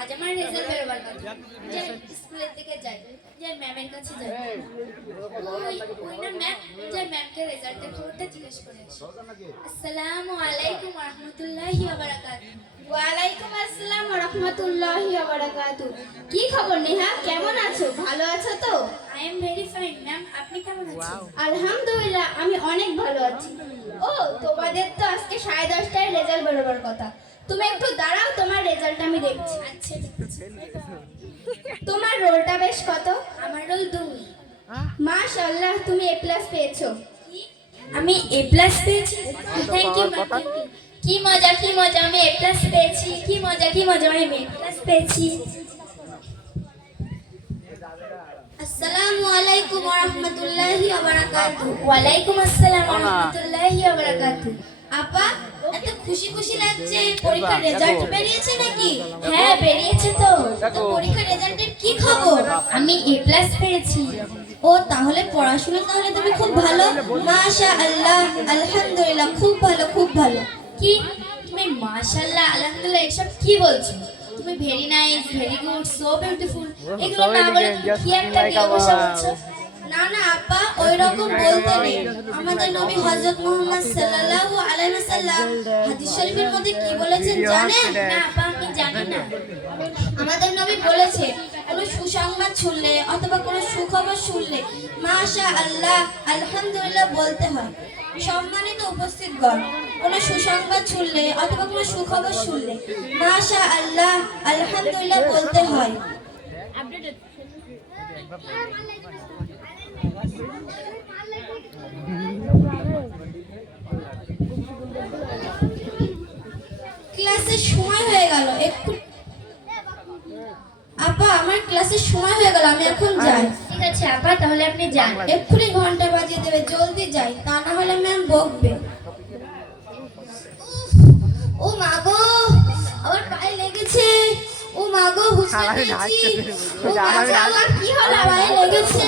আজ আমার রেজাল্ট বেরোবার কথা। যে স্কুলের দিকে যাই। যে ম্যামের কাছে যাই। ওই ওই না ম্যাম যে ম্যামকে রেজাল্টের খবরটা জিজ্ঞেস করে আসসালামু আলাইকুম রহমতুল্লাহি ওয়া ওয়ালাইকুম আসসালাম ওয়া রাহমাতুল্লাহি কি খবর নেহা? কেমন আছো? ভালো আছো তো? I am very fine ma'am আপনি কেমন আছেন? আলহামদুলিল্লাহ আমি অনেক ভালো আছি। ও তোমাদের তো আজকে সাড়ে দশটায় রেজাল্ট বেরোবার কথা। তুমি একটু দাঁড়াও তোমার রেজাল্ট আমি দেখছি। আচ্ছা তোমার রোলটা বেশ কত? আমার রোল দুই। মাশাআল্লাহ তুমি এ প্লাস পেয়েছ। আমি এ প্লাস পেয়েছি থ্যাংক ইউ কি মজা কি মজা আমি এ প্লাস পেয়েছি। কি মজা কি মজা আমি এ প্লাস পেয়েছি। আসসালামু আলাইকুম ওয়া রাহমাতুল্লাহি ওয়া বারাকাতু ওয়ালাইকুম আসসালাম। ওয়া রাহমাতুল্লাহি ওয়া বারাকাতুহু। আপা এত খুশি খুশি লাগছে। পরীক্ষার রেজাল্ট বেরিয়েছে নাকি? হ্যাঁ বেরিয়েছে তো। তো পরীক্ষার রেজাল্টের কি খবর? আমি এ প্লাস পেয়েছি। ও তাহলে পড়াশোনা তাহলে তুমি খুব ভালো? মাশা আল্লাহ আলহামদুলিল্লাহ খুব ভালো খুব ভালো। কি? তুমি মাশাআল্লাহ আলহামদুলিল্লাহ এসব কি বলছো? তুমি very nice very good so beautiful এগুলো না বলে তুমি কি একটা দিয়ে বসে বলছো না না আপা ওই রকম বলতে নেই। আমাদের নবী হযরত মুহাম্মদ সাল্লাল্লাহু আলাইহি ওয়াসাল্লাম হাদিস শরীফের মধ্যে কি বলেছেন জানেন? না আপা আমি জানি না। আমাদের নবী বলেছে কোনো সুসংবাদ শুনলে অথবা কোনো সুখবর শুনলে মাশা আল্লাহ আলহামদুলিল্লাহ বলতে হয়। সম্মানিত উপস্থিতগণ কোনো সুসংবাদ শুনলে অথবা কোনো সুখবর শুনলে মাশা আল্লাহ আলহামদুলিল্লাহ বলতে হয়। ক্লাসের সময় হয়ে গেল একটু আপা আমার ক্লাসের সময় হয়ে গেল আমি এখন যাই। ঠিক আছে আপা তাহলে আপনি যান। এক্ষুনি ঘণ্টা বাজিয়ে দেবে জলদি যাই তা না হলে ম্যাম বকবে। ও মা গো আমার পায়ে লেগেছে। ও মা গো হুসকে ও বাচ্চা আমার কি হলো? পায়ে লেগেছে।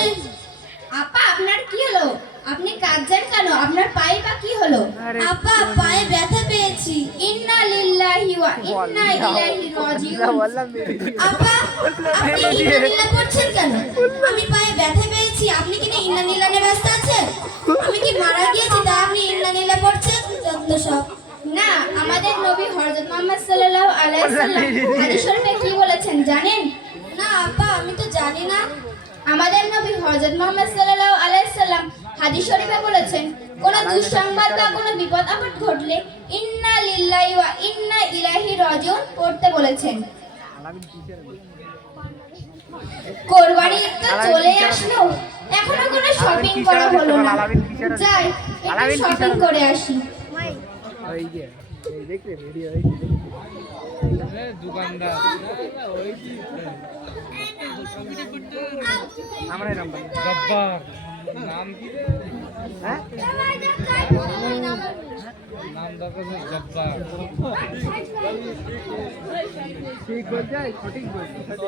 আপনার কি হলো? আপনি কাঁদছেন কেন? আপনার পায়ে বা কি হলো? আপা পায়ে ব্যথা পেয়েছি। ইন্না লিল্লাহি ওয়া ইন্না ইলাইহি রাজিউন। আপা আপনি ইন্না লিল্লাহ পড়ছেন কেন? আমি পায়ে ব্যথা পেয়েছি। আপনি কি না ইন্না লিল্লাহে ব্যস্ত আছেন? আমি কি মারা গিয়েছি তা আপনি ইন্না লিল্লাহ পড়ছেন যত সব। না আমাদের নবী হযরত মুহাম্মদ সাল্লাল্লাহু আলাইহি সাল্লাম হাদিস শরীফে কি বলেছেন জানেন? না আপা আমি তো জানি না। আমাদের নবী হযরত মুহাম্মদ সাল্লাল্লাহু আলাইহি সাল্লাম হাদিস শরীফে বলেছেন কোন দুঃসংবাদ বা কোন বিপদ আপদ ঘটলে ইন্না লিল্লাহি ওয়া ইন্না ইলাইহি রাজিউন পড়তে বলেছেন। কোরবানি তো চলে আসলো এখনও কোনো শপিং করা হলো না। যাই একটু শপিং করে আসি। ওই যে এই দেখলে ভিডিও দোকানদার আমার জব্বার নাম কি হ্যাঁ নাম দরকার জব্বার ঠিক বলছে সঠিক বলছে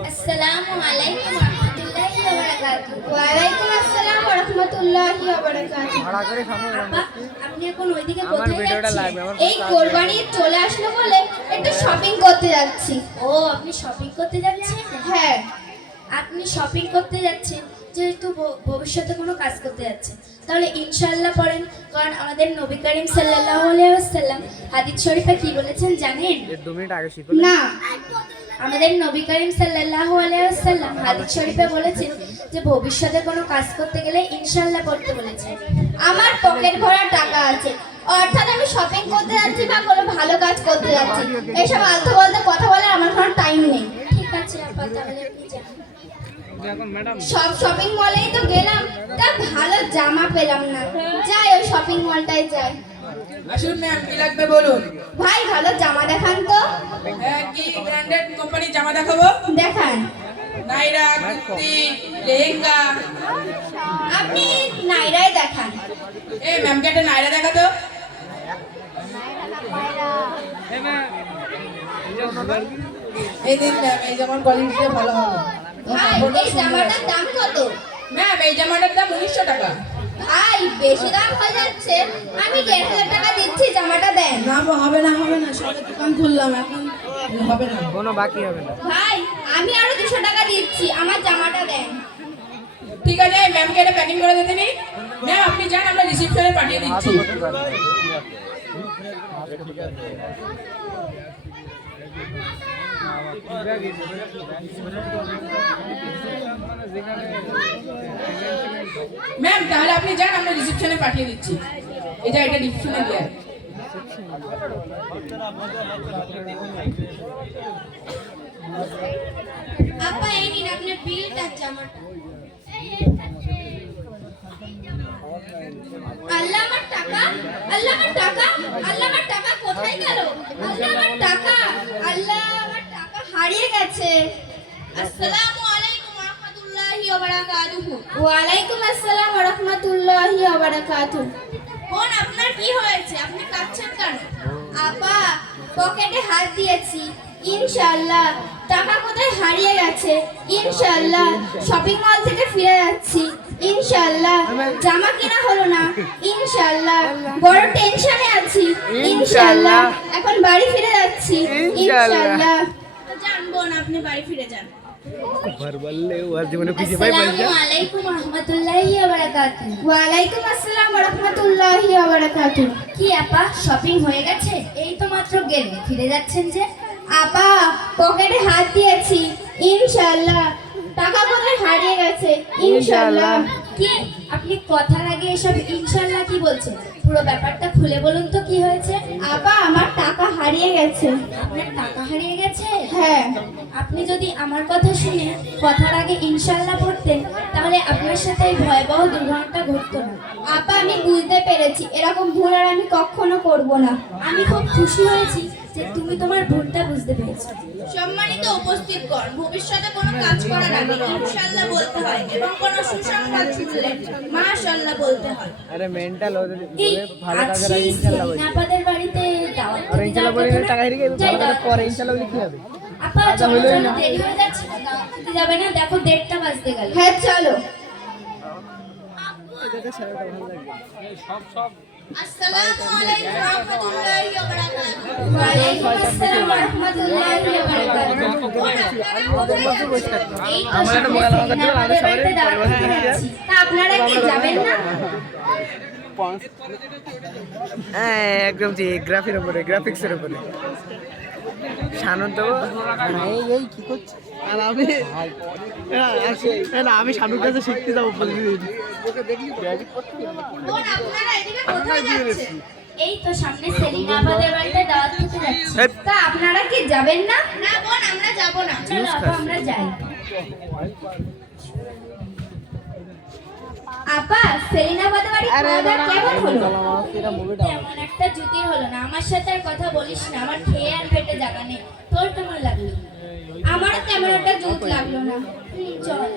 আসসালামু আলাইকুম রাহমাতুল্লাহি ওয়া বারাকাতুহু। ওয়ালাইকুম আসসালাম ওয়া রাহমাতুল্লাহি ওয়া বারাকাতুহু। ভাড়া করে সামনে আপা আপনি এখন ওইদিকে কোথায় যাচ্ছেন? এই কোরবানি চলে আসলো বলে একটু শপিং করতে যাচ্ছি। ও আপনি শপিং করতে যাচ্ছেন? হ্যাঁ। আপনি শপিং করতে যাচ্ছেন যেহেতু ভবিষ্যতে কোনো কাজ করতে যাচ্ছেন। তাহলে ইনশাল্লাহ পড়েন কারণ আমাদের নবী করিম সাল্লাল্লাহু আলাইহি ওয়াসাল্লাম হাদিস শরীফে কি বলেছেন জানেন? মিনিট আগে না। আমাদের নবী করিম সাল্লাল্লাহু আলাইহি ওয়াসাল্লাম হাদিস শরীফে বলেছেন যে ভবিষ্যতে কোনো কাজ করতে গেলে ইনশাল্লাহ পড়তে বলেছেন আমার পকেট ভরা টাকা আছে। অর্থাৎ আমি শপিং করতে যাচ্ছি বা কোনো ভালো কাজ করতে যাচ্ছি। এইসব আলতু বলতে কথা বলার আমার কোনো টাইম নেই। ঠিক আছে আপা তাহলে আপনি যান। সব শপিং মলেই তো গেলাম তা ভালো জামা পেলাম না। যাই ওই শপিং মলটায় যাই। আসুন ম্যাম কি লাগবে বলুন? ভাই ভালো জামা দেখান তো। হ্যাঁ কি ব্র্যান্ডেড কোম্পানির জামা দেখাবো? দেখান। নাইরা কুর্তি লেহেঙ্গা। আপনি নাইরাই দেখান। এ ম্যামকে একটা নাইরা দেখাতো? এই দিন ম্যাম এই জামার কোয়ালিটিটা ভালো হবে। ভাই এই জামাটার দাম কত? ম্যাম এই জামাটার দাম উনিশশো টাকা। ভাই বেশি দাম হয়ে যাচ্ছে। আমি দেড় হাজার টাকা দিচ্ছি জামাটা দেন। না হবে না হবে না সবে দোকান খুললাম এখন হবে না। কোনো বাকি হবে না। ভাই আমি আরও দুশো টাকা দিচ্ছি আমার জামাটা দেন। ঠিক আছে ম্যামকে এটা প্যাকিং করে দিতে নেই। ম্যাম আপনি যান আমরা রিসিপশনে পাঠিয়ে দিচ্ছি। ম্যাম তাহলে আপনি যান আমরা রিসিপশনে পাঠিয়ে দিচ্ছি এটা এটা রিসিপশনে দেয় আপা এই নিন আপনার বিলটা জামাটা আল্লাহ আমার টাকা আল্লাহ আমার টাকা আল্লাহ আমার টাকা কোথায় গেল? আল্লাহ আমার টাকা আল্লাহ আমার টাকা হারিয়ে গেছে। আসসালামু আলাইকুম ওয়া রাহমাতুল্লাহি ওয়া বারাকাতুহু। ওয়া আলাইকুম আসসালাম ওয়া রাহমাতুল্লাহি ওয়া বারাকাতুহু। বোন আপনার কি হয়েছে? আপনি কাঁদছেন কেন? আপা পকেটে হাত দিয়েছি। ইনশাআল্লাহ টাকা কোথায় হারিয়ে গেছে? ইনশাআল্লাহ শপিং মল থেকে ফিরে যাচ্ছি। ইনশাআল্লাহ। জামা কেনা হলো না ইনশাআল্লাহ। বড় টেনশনে আছি ইনশাআল্লাহ। এখন বাড়ি ফিরে যাচ্ছি জানব না আপনি বাড়ি যান। কি আপা শপিং হয়ে গেছে? এই তো মাত্র গেলে। ফিরে যাচ্ছেন যে? আপা পকেটে হাত দিয়েছি। ইনশাআল্লাহ। টাকা কোথায় হারিয়ে গেছে ইনশাআল্লাহ কি আপনি কথার আগে এসব ইনশাআল্লাহ কি বলছেন? পুরো ব্যাপারটা খুলে বলুন তো কি হয়েছে? আপা আমার টাকা হারিয়ে গেছে। আপনার টাকা হারিয়ে গেছে? হ্যাঁ। আপনি যদি আমার কথা শুনে কথার আগে ইনশাআল্লাহ পড়তেন তাহলে আপনার সাথে এই ভয়াবহ দুর্ঘটনাটা ঘটতো না। আপা আমি বুঝতে পেরেছি। এরকম ভুল আর আমি কখনো করব না। আমি খুব খুশি হয়েছি। যে তুমি তোমার ভুলটা বুঝতে পেরেছ। সম্মানিত উপস্থিতগণ ভবিষ্যতে কোনো কাজ করার আগে ইনশাআল্লাহ বলতে হয় এবং কোনো সুসংবাদ শুনলে মাশাআল্লাহ বলতে হয়। আরে মেন্টাল ওদের বলে ভালো কাজের আজকে আগে ইনশাল্লাহ বলছি। আপনাদের বাড়িতে দাওয়াত আর খেতে ইনশাল্লাহ বলে টাকা হেরে গেলে তাহলে পরে খেতে। ইনশাল্লাহ বলে কি হবে আপা আচ্ছা, চলো। দেরি হয়ে যাচ্ছে যাবে না দেখো দেড়টা বাজতে গেল। হ্যাঁ চলো। আসসালামু আলাইকুম রাহমাতুল্লাহি ওয়া বারাকাতুহু ওয়ালাইকুম আসসালাম ওয়া রাহমাতুল্লাহি ওয়া বারাকাতুহু এই একটা মোবাইল আমাকে দিও, আমরা সবাই বাড়িতে দাওয়াত পরিবার খেতে থেকে যাচ্ছি। তা আপনারা কি যাবেন না হ্যাঁ একদম যে গ্রাফির উপরে গ্রাফিক্সের উপরে শানুর এই এই কি করছে আর আমি না আমি শানুর কাছে শিখতে যাব প্রতিদিন আপনারা এদিকে এই তো সামনে সেলিনা আমাদের বাড়িতে দাওয়াত খেতে যাচ্ছি। তা আপনারা কি যাবেন না? না বোন আমরা যাব না। চলো আপা আমরা যাই। আপা খাওয়া কেমন হলো? তেমন একটা জুতি হলো না। আমার সাথে আর কথা বলিস না। আমার খেয়ে আর পেটে জায়গা নেই। তোর কেমন লাগল আমার তেমন একটা লাগল না। চল।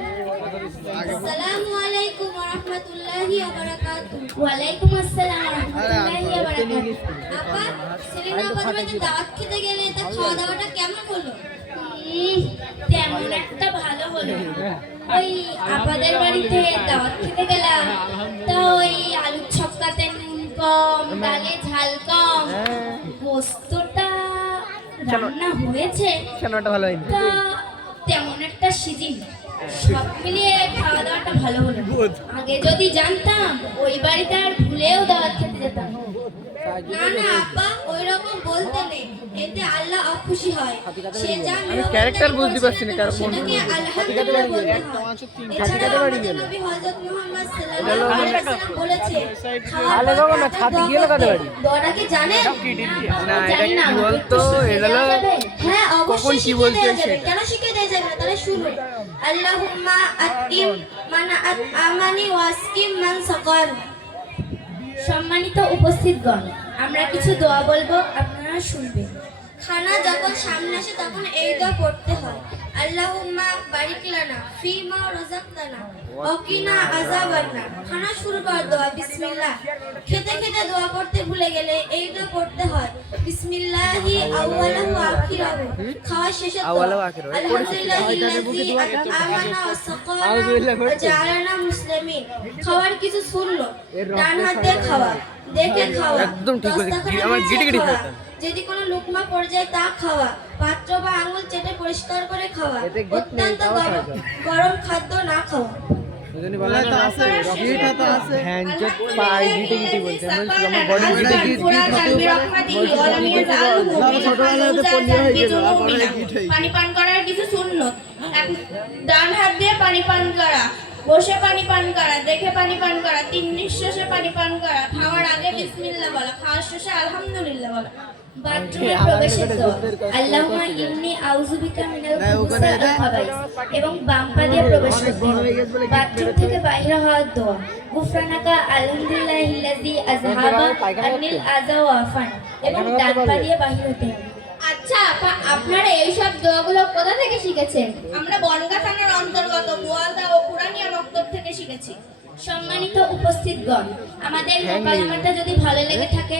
আসসালামু আলাইকুম ওয়া রাহমাতুল্লাহি ওয়া বারাকাতুহু ওয়ালাইকুম আসসালাম ওয়া রাহমাতুল্লাহি ওয়া বারাকাতুহু আপা সেলিনাবাদ বাড়িতে দাওয়াত খেতে গেলে তা খাওয়া দাওয়াটা কেমন হলো? তেমন একটা ভালো হলো না। ওই আপাদের বাড়িতে দাওয়াত খেতে গেলাম। তো ওই আলু ছক্কাতে নুন কম ডালে ঝাল কম। পোস্তটা রান্না হয়েছে। ভালো হয়নি। একটা সিজিন। সব মিলিয়ে খাওয়া দাওয়াটা ভালো হলো আগে যদি জানতাম ওই বাড়িতে আর ভুলেও দাওয়াত খেতে যেতাম। না। না আপা ওই রকম বলতে নেই। এতে আল্লাহ অখুশি হয়। সে যা আমি character বুঝতে পারছি না, কার কোন সেটাকে আলহামদুলিল্লাহ বলতে হয়। এছাড়া নবী হযরত মুহাম্মদ সাল্লাল্লাহু আলাইহি ওয়াসাল্লাম বলেছে না খাতে কাদের বাড়ি? দোয়াটা কি জানেন? না এটা কি বলতো? এটা হ্যাঁ কখন অবশ্যই কি বলতে সেটা। কেন শিখিয়ে শুনুন আল্লাহুম্মা আতিম মান আমানি ওয়াসকিম মান সাকান সম্মানিত উপস্থিতগণ, আমরা কিছু দোয়া বলব, আপনারা শুনবেন। খানা যখন সামনে আসে তখন এই দোয়া পড়তে হয়। আল্লাহুম্মা বারিক লানা ফিমা রাযাকতানা ওয়াকিনা আযাবান্না খানা শুরু করার দোয়া বিসমিল্লাহ। খেতে খেতে দোয়া করতে ভুলে গেলে এই দোয়া পড়তে হয় বিসমিল্লাহি আউয়ালাহু ওয়া আখিরাহু। খাওয়া শেষে আখিরাহু। আলহামদুলিল্লাহিল্লাযী আমানা ওয়া সাকানা ওয়া জাআলানা মুসলিমিন। খাওয়ার কিছু শুনলো ডান হাত দিয়ে খাওয়া দেখে খাওয়া একদম ঠিক। দস্তরখানা আমার গিটি গিটি খাওয়া। যদি কোনো লুকমা পড়ে যায় তা খাওয়া। পাত্র বা আঙুল চেটে পরিষ্কার করে খাওয়া। অত্যন্ত গরম। গরম খাদ্য না খাওয়া। পানি পান করার কিছু শূন্য। ডান হাত দিয়ে পানি পান করা বসে পানি পান করা দেখে পানি পান করা তিন নিঃশ্বাসে পানি পান করা খাওয়ার আগে বিসমিল্লাহ বলা খাওয়ার শেষে আলহামদুলিল্লাহ বলা। বাথরুমে প্রবেশের দোয়া আল্লাহুম্মা ইন্নী আউযু মিনাল খুবুসি ওয়াল খাবাইস। এবং বাম পা দিয়ে প্রবেশ করতে বাথরুম থেকে বাইরে হওয়ার দোয়া। গুফরানাকা আলহামদুলিল্লাহিল্লাযী আযহাবা আনিল আযা ওয়া এবং ডান পা দিয়ে বাইরে হতে আচ্ছা আপা আপনারা এইসব দোয়াগুলো কোথা থেকে শিখেছেন? আমরা বনগা থানার অন্তর্গত বোয়ালদা ও পুরানিয়া মক্তব থেকে শিখেছি। সম্মানিত উপস্থিতগণ আমাদের মোকালামাটা যদি ভালো লেগে থাকে